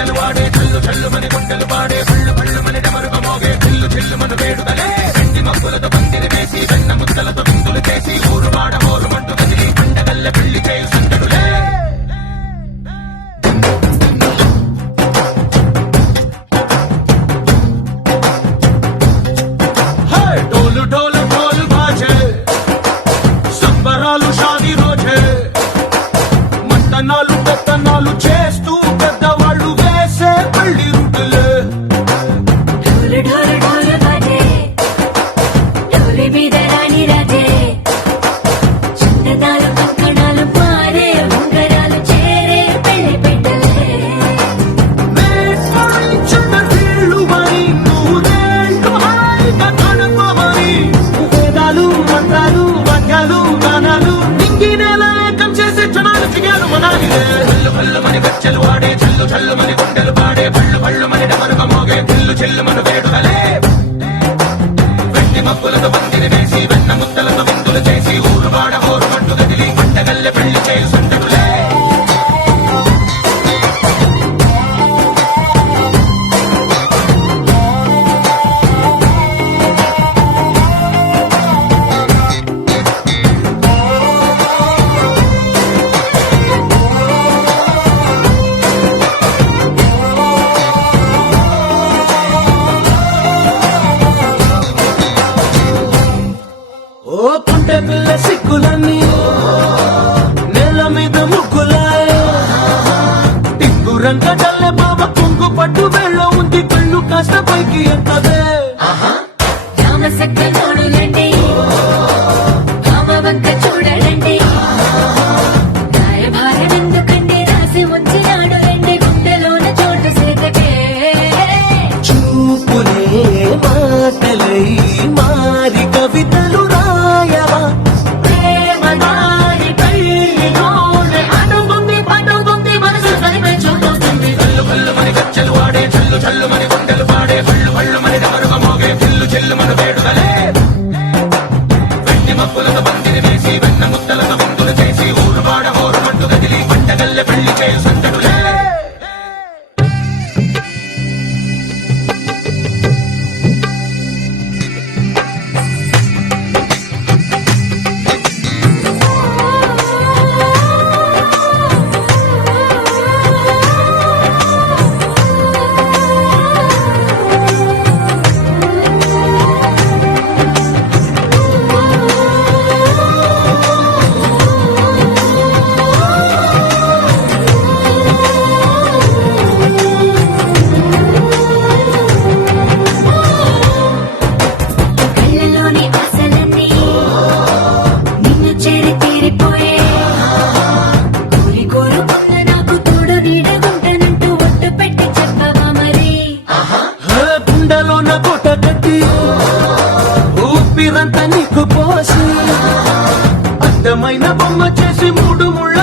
గజ్జలు వాడే చల్లు చల్లు మని గుండెలు పాడే పళ్ళు పళ్ళు మని డమరుక మోగే చిల్లు చిల్లు మన వేడుదలే వెండి మబ్బులతో పందిరి వేసి వెన్న ముద్దలతో విందులు చేసి ఊరు వాడ హోరు మంటు కదిలి పండగల్లె పెళ్లి చేయు సందడులే డోలు డోలు డోలు బాజే సంబరాలు షాదీ రోజే మట్టనాలు పెత్తనాలు చేస్తూ పెద్దవాళ్ళు వేసే పెళ్లి రుటులే ఢోలు ఢోలు ఢోలు బాజే ఢోలు మీద రాణి రాజే చందనాలు కంకణాలు పారే ఉంగరాలు చేరే పెళ్లి పెట్టలే వేసుకొచ్చిన వీళ్ళు మరి నూరేళ్ళు హాయిగా గడపమని వేదాలు మంత్రాలు వాక్యాలు గానాలు నింగినేల ఏకం చేసే క్షణాలు చిగాలు మనాలిలే పళ్ళు పళ్ళు మని గజ్జలు వాడే చల్లు చల్లు మని గుండెలు పాడే పళ్ళు పళ్ళు మని డమరుక మోగే చిల్లు చిల్లు మన వేడుదలే వెండి మబ్బులతో పందిరి వేసి వెన్న ముద్దలతో విందులు చేసి ఊరు వాడ హోరు మంటు గదిలి పండగల్లె పెళ్లి చేయు సందడులే ఓ పుంటె పిల్ల సిక్కులన్నీ నేల మీద ముగ్గులాయ్ టింగు రంగడల్లె బాబా కుంగు పట్టు వెళ్ళ ఉంది కళ్ళు కాస్త పైకి ఎంతదే రామ సక్క నోడులండి రామ వంక చూడడండి రాయభారం ఎందుకండి రాసి ఉంచినాడు రండి గుండెలోన చోటు సేదకే చూపులే మాటలై మారి కవితలు రాయవా ప్రేమ దారి పెళ్లిలోనే అడుగుంది పడుగుంది మనసు చదివే చూస్తుంది కళ్ళు కళ్ళు మని గజ్జలు వాడే చల్లు చల్లు మని గుండెలు పాడే పళ్ళు పళ్ళు మని డమరుక మోగే చిల్లు చిల్లు మన వేడుదలే వెండి మబ్బులతో పందిరి వేసి వెన్న ముద్దలతో విందులు చేసి ఊరు వాడ హోరు మంటు గదిలి పండగల్లె పెళ్లి చేయు సందడులే కళ్ళలోని ఆశలన్నీ నిన్ను చేరి తీరిపోయే కోరి కోరుకున్న నాకు తోడు నీడగుంటానంటూ ఒట్టు పెట్టి చెప్పవా మరి గుండెలోన కోట కట్టి ఊపిరంతా నీకు పోసి అందమైన బొమ్మ చేసి మూడు ముళ్ళ